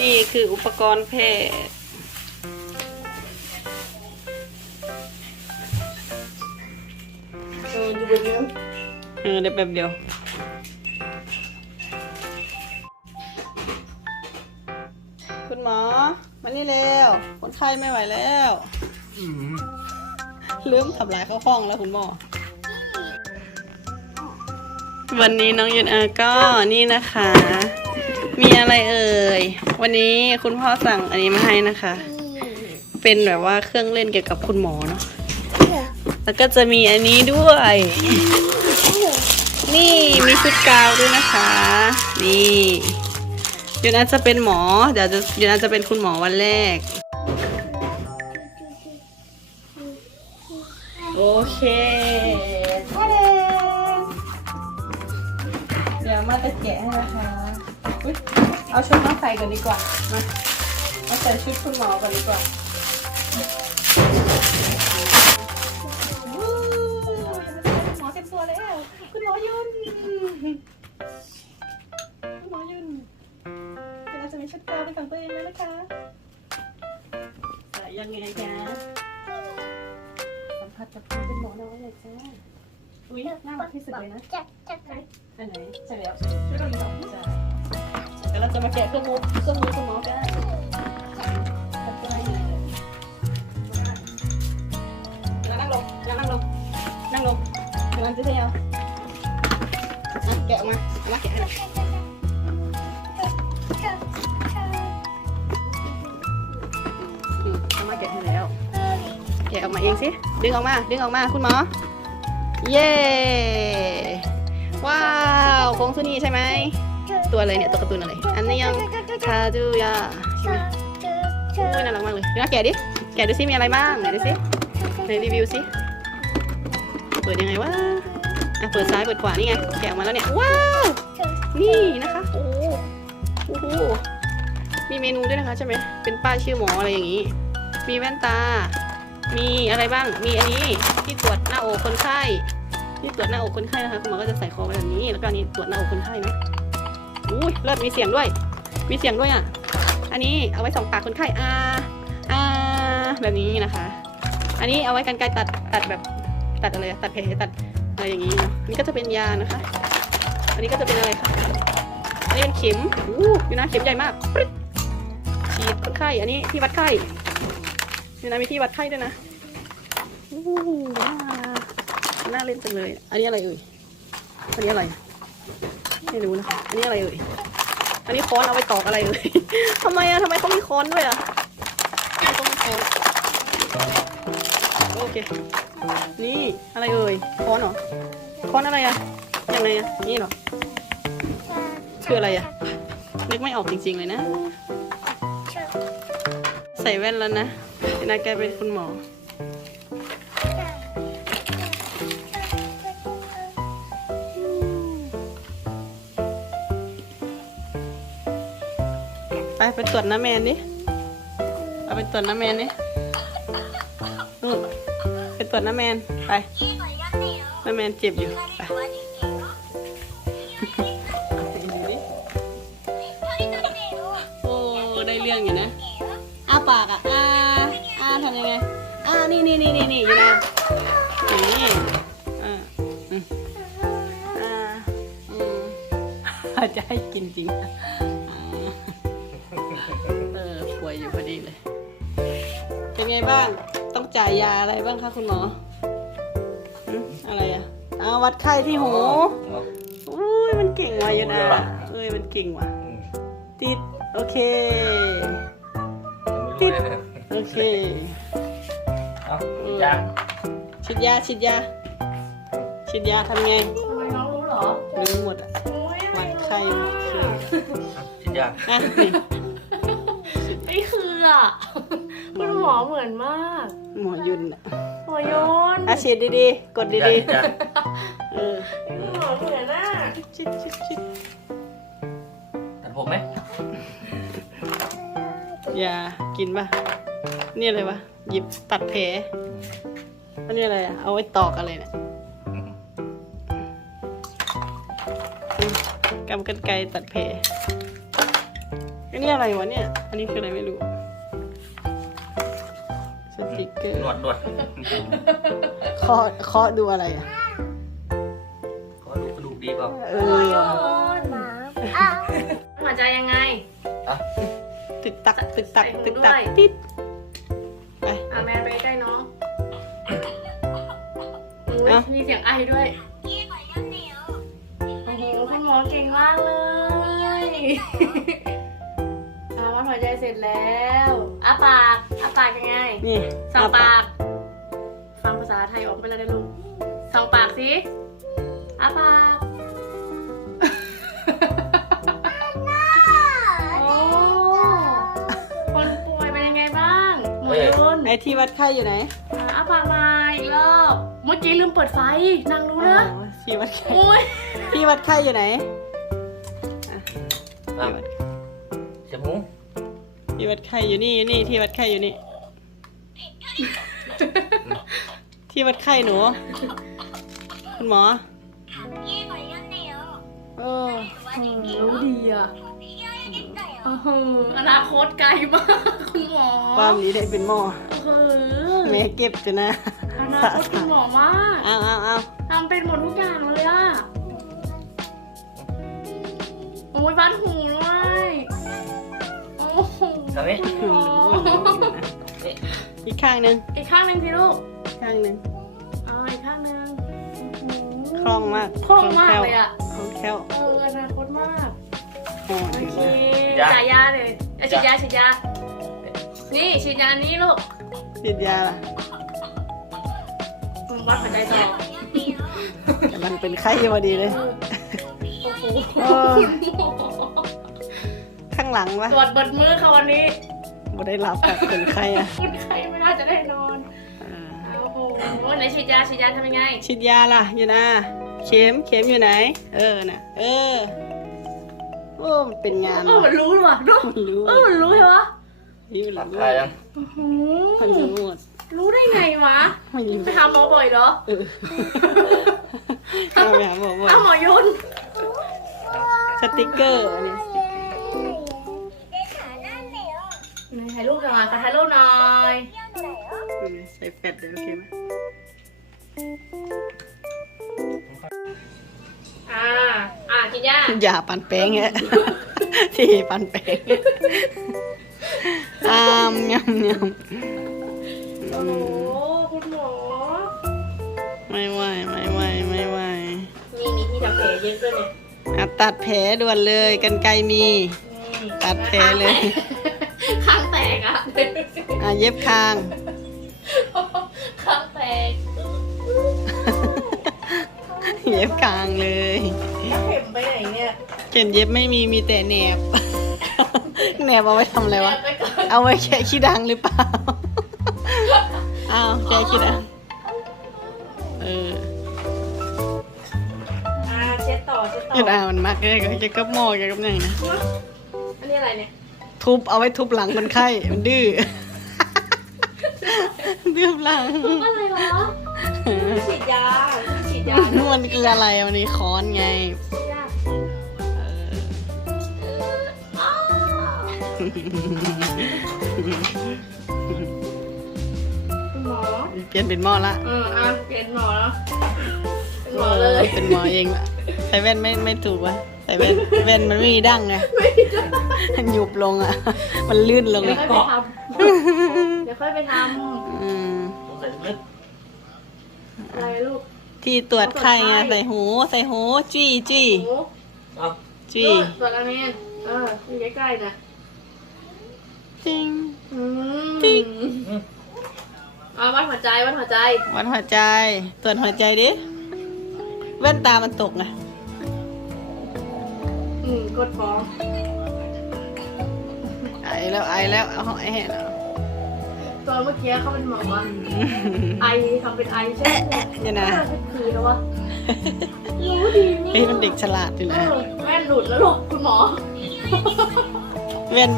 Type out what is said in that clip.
นี่คืออุปกรณ์แพทย์เอออยู่บนเนี้ยเออเดี๋ยวแป๊บเดียวคุณหมอ มานี่เร็ว คนไข้ไม่ไหวแล้วเริ่มทำลายเข้าห้องแล้วคุณหมอ วันนี้น้องยุนอาก็นี่นะคะ มีอะไรเอ่ย วันนี้คุณพ่อสั่งอันนี้มาให้นะคะ เป็นแบบว่าเครื่องเล่นเกี่ยวกับคุณหมอเนาะแล้วก็จะมีอันนี้ด้วย นี่มีชุดกาวด้วยนะคะ นี่ยูน่าจะเป็นหมอ เดี๋ยวจะยูน่าจะเป็นคุณหมอวันแรก โอเคเดี๋ยวมาจะแกะให้นะคะ เอาชุดมาใส่ก่อนดีกว่า มามาใส่ชุดคุณหมอก่อนดีกว่าวู้หมอเต็มตัวแล้ว คุณหมอยุนคุณหมอยุนเดี๋ยวเราจะมีชุดกาวเป็นของตัวเองแล้วนะคะใส่ยังไงคะสัมผัสกับความเป็นหมอน้อยเลยจ้าอุ้ยน่ารักที่สุดเลยนะจับจับไหนอันไหนใช่แล้วช่วยกันดูจ้า เดี๋ยวเราจะมาแกะเครื่องมือเครื่องมือคุณหมอกันจับตัวไหนนั่งลงนั่งลงนั่งลงเดี๋ยวมันจะเที่ยวแกะออกมาเอามาแกะให้หน่อยอืมเอามาแกะให้แล้ว แกะออกมาเองสิ ดึงออกมา ดึงออกมาคุณหมอ เย้ ว้าวโค้งสุนีใช่ไหม ตัวอะไรเนี่ยตัวการ์ตูนอะไร อันนี้ยังคาดูยาใช่ไหมอุ้ยน่ารักมากเลยเดี๋ยวแกะดิ แกะดูสิมีอะไรบ้างไหนดูสิไหนรีวิวสิเปิดยังไงวะอะเปิดซ้ายเปิดขวานี่ไง แกะออกมาแล้วเนี่ย ว้าว นี่นะคะ โอ้โหโอ้โหมีเมนูด้วยนะคะใช่ไหมเป็นป้ายชื่อหมออะไรอย่างนี้ มีแว่นตา มีอะไรบ้าง มีอันนี้ที่ตรวจหน้าอกคนไข้ที่ตรวจหน้าอกคนไข้นะคะคุณหมอก็จะใส่คอไว้แบบนี้ แล้วก็อันนี้ตรวจหน้าอกคนไข้นะ อุ้ยเลิศมีเสียงด้วย มีเสียงด้วยอะ อันนี้เอาไว้ส่องปากคนไข้อ่าอ่าแบบนี้นะคะ อันนี้เอาไว้กันไกรตัดตัดแบบตัดอะไรตัดแผลตัดอะไรอย่างนี้เนอะอันนี้ก็จะเป็นยานะคะ อันนี้ก็จะเป็นอะไรคะอันนี้เป็นเข็มอู้อยู่นะเข็มใหญ่มากปึ๊ดฉีดคนไข้อันนี้ที่วัดไข้อยู่นะมีที่วัดไข้ด้วยนะอู้ว้าน่าเล่นจังเลย อันนี้อะไรเอ่ยอันนี้อะไร ไม่รู้นะคะ อันนี้อะไรเอ่ย อันนี้ค้อนเอาไปตอกอะไรเอ่ยทำไมอะทำไมเขามีค้อนด้วยอะทำไมเขามีค้อนโอเค นี่อะไรเอ่ย ค้อนเหรอ ค้อนอะไรอะยังไงอะนี่เหรอ คืออะไรอะนึกไม่ออกจริงๆเลยนะ ใส่แว่นแล้วนะพี่นาแกเป็นคุณหมอ ไปไปตรวจน้าแมนดิเอาไปตรวจน้าแมนดินู่นไปตรวจน้าแมนไปน้าแมนเจ็บอยู่ไปโอ้ได้เรื่องอยู่นะอ้าปากอะอ้าอ้าทำยังไงอ้านี่นี่นี่นี่นี่อยู่นะนี่อ่าอืมอ่าอืมจะให้กินจริง เออป่วยอยู่พอดีเลย เป็นไงบ้าง ต้องจ่ายยาอะไรบ้างคะคุณหมอหึอะไรอะเอาวัดไข้ที่หู อุ้ยมันเก่งว่ะยนะเอ้ยมันเก่งว่ะ ติด โอเค ติด โอเค เอาจ้าฉีดยาฉีดยาฉีดยาทำไงทำไมน้องรู้เหรอรู้หมดอะ วัดไข้หมดเลยฉีดยา อะนี่ หมอเหมือนมากหมอยุนอะหมอโยนอะฉีดดีๆ กดดีฉีดยาๆเออคุณหมอเหมือนอะชิดชิดชิดตัดผมไหมยากินป่ะนี่อะไรวะหยิบตัดแผลอันนี้อะไรอะเอาไว้ตอกอะไรเนี่ยอืมกำกันไกรตัดแผลอันนี้อะไรวะเนี่ย อันนี้คืออะไรไม่รู้สติก เกอร์หนวดหนวดเคาะเคาะดูอะไรอะก็ดูกระดูกดีเปล่าเอโอ้ยอหัวใจยังไง อะตึกตักตึกตักใส่หูตึกตักด้วยติดไปอะแม่ไปใกล้น้องอุ๊ยอะมีเสียงไอด้วยโอ้โหคุณหมอเก่งมากเลยอะวัดหัวใจเสร็จแล้วอ้าปาก นี่สองปาก ฟังภาษาไทยออกไปแล้วได้ลูกสองปากสิอ้าปาก โอ้ คนป่วยเป็นยังไงบ้างหมอยุนไอที่วัดไข้อยู่ไหนอะอ้าปากมาอีกรอบ เมื่อกี้ลืมเปิดไฟ นางรู้นะอ๋อที่วัดไข้โอ้ยที่วัดไข้อยู่ไหนอะอะที่วัดจมูก ที่วัดไข้อยู่นี่อยู่นี่ที่วัดไข้อยู่นี่ ที่วัดไข้หนู คุณหมอเออรู้ดีอะเอออนาคตไกลมากคุณหมอความนี้ได้เป็นหมอเออแม่เก็บจะนะอนาคตคุณหมอมากเอาเอาเอาทำเป็นหมดทุกอย่างเลยอะโอ้ยบ้านหูด้วยโอ้โหทำนี้คุณหมอนี่ อีกข้างหนึ่งอีกข้างหนึ่งสิลูกอีกข้างหนึ่งอ๋ออีกข้างหนึ่งคล่องมากคล่องมากแคล่วเลยอะคล่องแคล่วเอออนาคตมากอ๋อโอถึงเคแล้วจ่ายยาเลยเอาฉีดยาฉีดยา นี่ฉีดยานี้ลูกฉีดยาล่ะมึงวัดหัวใจต่อแต่มันเป็นไข้พอดีเลยโอ้โหเออคุณหมอข้างหลังวะตรวจเบิดมือค่ะวันนี้บ่ได้รับกับคนไข้อะคุณใครไม่น่าจะได้นอนอ่าโอ้ โหไหนฉีดยาฉีดยาทำยังไง ฉีดยาล่ะอยู่นะเข็มเข็มอยู่ไหน เออน่ะ เออโอ้มันเป็นงานเออเหมืว่ะอนรู้เลยว่ะรู้มันรู้เออเหมือนรู้ใช่ปะนี่มันตัดรู้ทายยังอื้อหืมันอรู้หมดรู้ได้ไงวะไม่ยิงไปหาหมอบ่อยเหรอเออเอาไปหาหมอบ่อยเอาหมอยุนสติกเกอร์อันนี้สติ๊กเกอร์ถ่ายรูปหน่อยขอถ่ายรูปหน่อย อันนี้ใส่แฟตเลยโอเคไหมอ่า อ่าฉีดยาอย่าปันแป้งฮะที่ปันแป้งอามยำยโอ้โหคุณหมอำไม่ไหวไม่ไหวไม่ไหวมีมีที่ทำแผลเย็บด้วยเนี่ยอะตัดแผลด่วนเลยกันไกลมี นี่ตัดแผลเลย ข้างแตกอะ อะเย็บคาง ข้างแตกเย็บคางเลยแล้วเข็มไปไหนเนี่ย เข็มเย็บไม่มีมีแต่แหนบ แหนบเอาไว้ทำอะไรวะไปก่อนเอาไว้แค่ขี้ดังหรือเปล่า อ้าวแค่ขี้ดัง เอออ่าเช็ดต่อเช็ดต่อขี้ดังมันมักเลยก็จะกับหม้อแกกับอย่างนะ อันนี้อะไรเนี่ย ทุบเอาไว้ทุบหลังคนไข้ มันดื้อ ดื้อหลังอะไรวะฉีดยาฉีดยามันคืออะไรอะมันมีค้อนไงฉีดยาเอออ้าวคุณหมอเปลี่ยนเป็นหม้อละเอออะเปลี่ยนหมอแล้วเป็นหมอเลยเป็นหมอเองละใส่แว่นไม่ไม่ถูกวะใส่แว่นแว่นมันไม่มีดั้งไงมันหยุบลงอะ มันลื่นลงเดี๋ยวเลยค่อยไปทำเดี๋ยว ค่อยไปทอืมต้องใส่ลึกำอะไรลูกที่ตรวจไข้ไงใส่หูใส่หูจี้จี้หมูๆเอาจี้ตรวจอันนี้เอออยู่ใกล้ๆนะจริง อืมติ๊ก อืมเอาวัดหัวใจวัดหัวใจวัดหัวใจ ตรวจหัวใจดิแว่นตามันตกไงอืมกดฟ้องไอแล้วไอแล้วเอาห้องไอแห้งแล้ว ตอนเมื่อกี้เขาเป็นหมอว่าไอทำเป็นไอใช่ไหมเนี่ยนะเป็นคือแล้ววะรู้ดีนี่เฮ้ยมันเด็กฉลาดอยู่เอนะอแม่นหลุดแล้วลูกคุณหมอแว่น